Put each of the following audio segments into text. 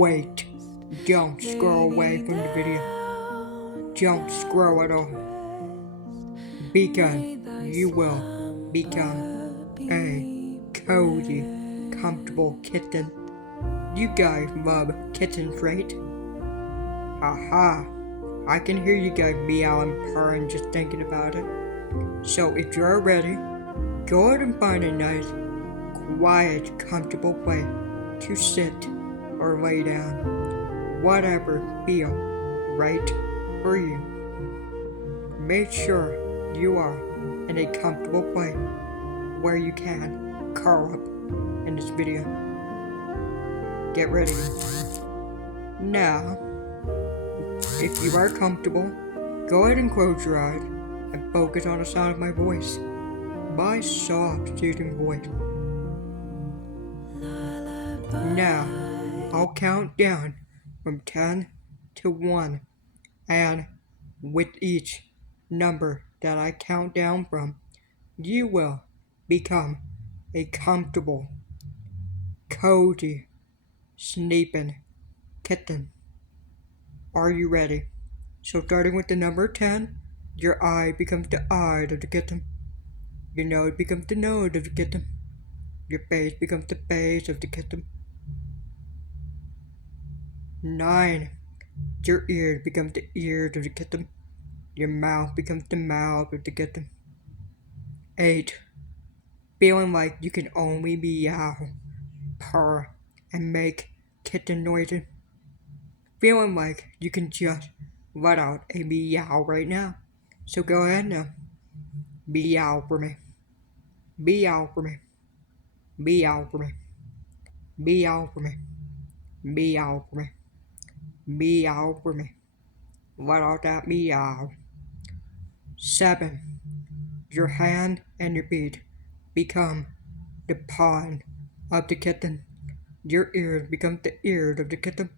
Wait, don't scroll away from the video. Don't scroll at all. Because you will become a cozy, comfortable kitten. You guys love kittens, right? Haha, I can hear you guys meow and purring just thinking about it. So if you're ready, go ahead and find a nice, quiet, comfortable place to sit or lay down. Whatever feels right for you. Make sure you are in a comfortable place where you can curl up in this video. Get ready. Now, if you are comfortable, go ahead and close your eyes and focus on the sound of my voice. My soft, soothing voice. Now, I'll count down from 10 to 1, and with each number that I count down from, you will become a comfortable, cozy, sleeping kitten. Are you ready? So starting with the number 10, your eye becomes the eye of the kitten. Your nose becomes the nose of the kitten. Your face becomes the face of the kitten. 9. Your ears become the ears of the kitten. Your mouth becomes the mouth of the kitten. 8. Feeling like you can only meow, purr, and make kitten noises. Feeling like you can just let out a meow right now. So go ahead now. Meow for me. Meow for me. Meow for me. Meow for me. Meow for me. Meow for me. Let out that meow. 7. Your hand and your feet become the paw of the kitten. Your ears become the ears of the kitten.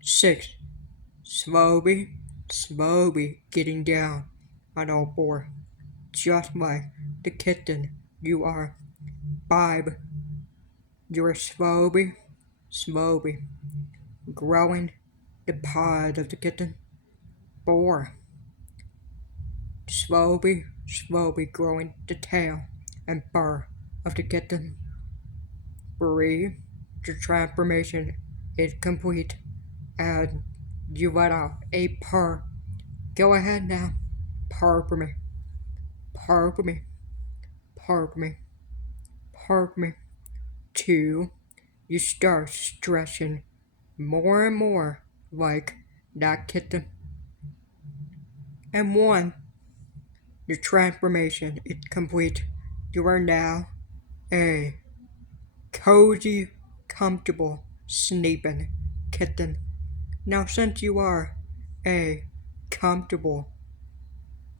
6. Slowly getting down on all four, just like the kitten you are. 5. You are slowly growing the paws of the kitten. 4. Slowly growing the tail and fur of the kitten. 3. The transformation is complete and you let out a purr. Go ahead now. Purr for me. Purr for me. Purr for me. Purr for me. 2. You start stretching more and more like that kitten. And 1. Your transformation is complete. You are now a cozy, comfortable, sleeping kitten. Now since you are a comfortable,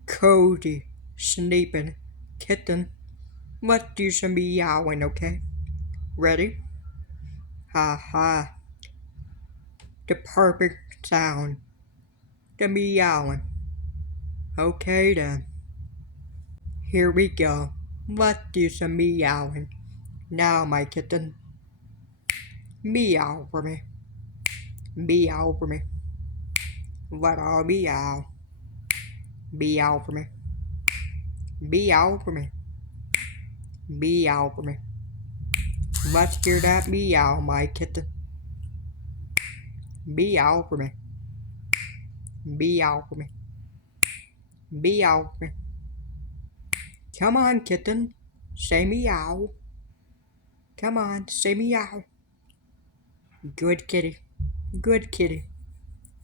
cozy, sleeping kitten, let's do some meowing, okay? Ready? Ha ha. The perfect sound. The meowing. Okay then. Here we go. Let's do some meowing. Now my kitten. Meow for me. Meow for me. Let all meow. Meow for me. Meow for me. Meow for me. Let's hear that meow, my kitten. Meow for me. Meow for me. Meow for me. Come on, kitten. Say meow. Come on, say meow. Good kitty. Good kitty.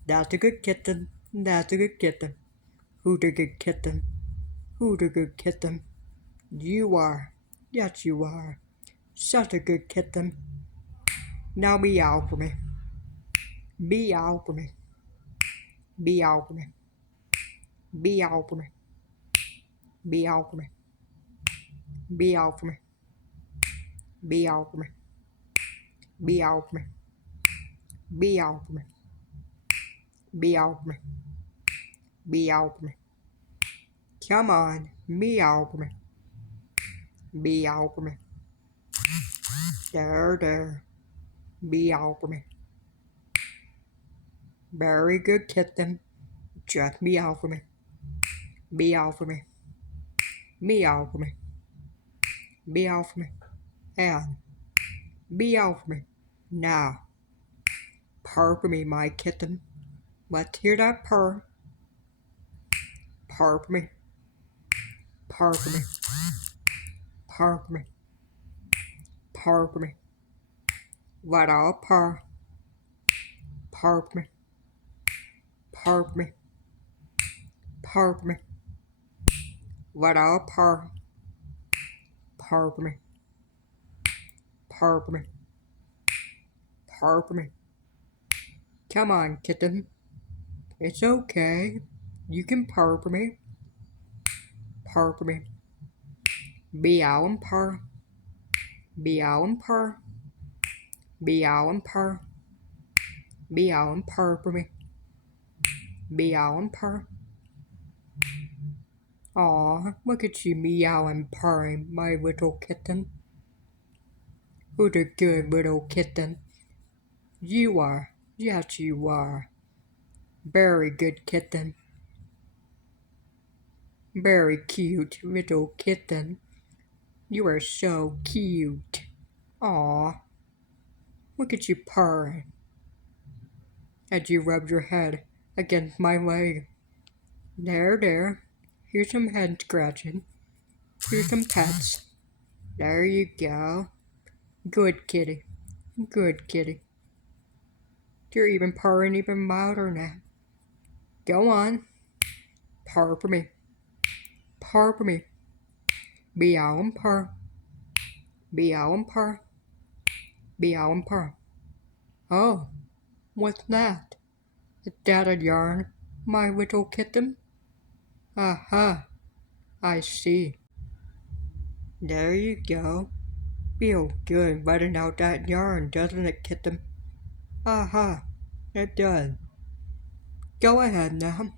That's a good kitten. That's a good kitten. Who's a good kitten? Who's a good kitten? You are. Yes, you are. Such a good kitten. Now meow for me. Meow for me. Meow for me. Meow for me. Meow for me. Meow for me. Meow for me. Meow for me. Meow for me. Meow for me. Meow for me. Come on, meow for me. Meow for me. There. Meow for me. Very good kitten. Just meow for me. Meow for me. Meow for me. Meow for me. And meow for me. Now, purr for me, my kitten. Let's hear that purr. Purr for me. Purr for me. Purr for me. Purr for me. Let out purr. Purr for me. Purr for me. Purr for me. Let out purr. Purr for me. Purr for me. Purr for me. Come on, kitten. It's okay. You can purr for me. Purr for me. Meow and purr. Meow and purr. Meow and purr. Meow and purr for me. Meow and purr. Aw, look at you meow and purring, my little kitten. Who's a good little kitten? You are. Yes, you are. Very good kitten. Very cute little kitten. You are so cute. Aw, look at you purring as you rub your head against my leg. There. Here's some head scratching. Here's some pets. There you go. Good kitty. Good kitty. You're even purring even louder now. Go on. Purr for me. Purr for me. Meow and purr. Meow and purr. Meow and purr. Oh, what's that? Is that a yarn, my little kitten? Aha, I see. There you go. Feel good letting out that yarn, doesn't it, kitten? Aha, it does. Go ahead now.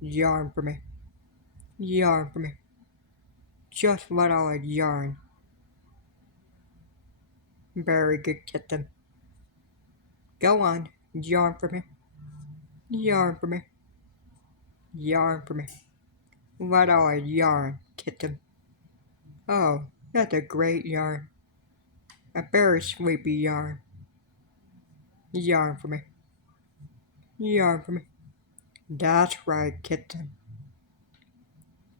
Yarn for me. Yarn for me. Just let out a yarn. Very good, kitten. Go on. Yarn for me. Yarn for me. Yarn for me. Let out a yarn, kitten. Oh, that's a great yarn. A very sleepy yarn. Yarn for me. Yarn for me. That's right, kitten.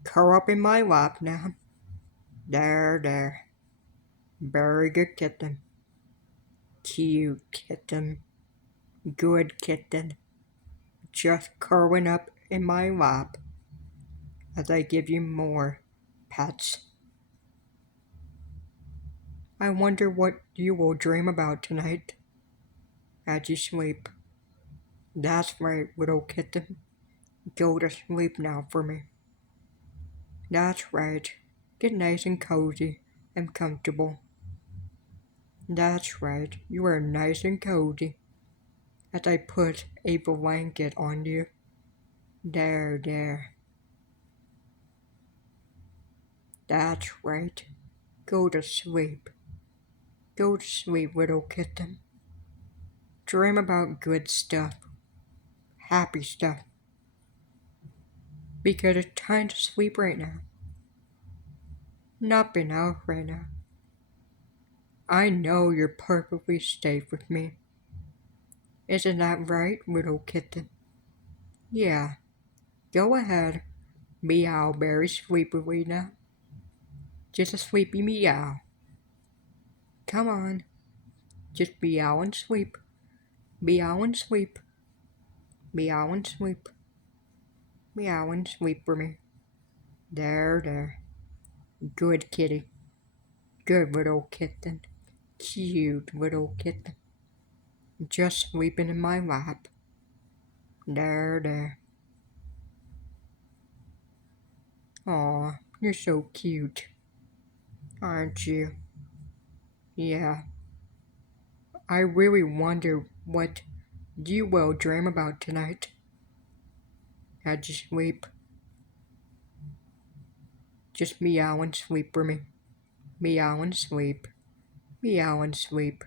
Curl up in my lap now. There. Very good kitten. Cute kitten. Good kitten. Just curling up in my lap as I give you more pets. I wonder what you will dream about tonight as you sleep. That's right, little kitten. Go to sleep now for me. That's right. Get nice and cozy and comfortable. That's right. You are nice and cozy as I put a blanket on you. There. That's right. Go to sleep. Go to sleep, little kitten. Dream about good stuff. Happy stuff. Because it's time to sleep right now. Not been out right now. I know you're perfectly safe with me. Isn't that right, little kitten? Yeah. Go ahead. Meow very sleepily now. Just a sleepy meow. Come on. Just meow and sleep. Meow and sleep. Meow and sleep. Meow and sleep for me. There. Good kitty. Good little kitten. Cute little kitten. Just sleeping in my lap. There. Aw, you're so cute. Aren't you? Yeah. I really wonder what you will dream about tonight. As you sleep. Just meow and sleep for me. Meow and sleep. meow and sleep.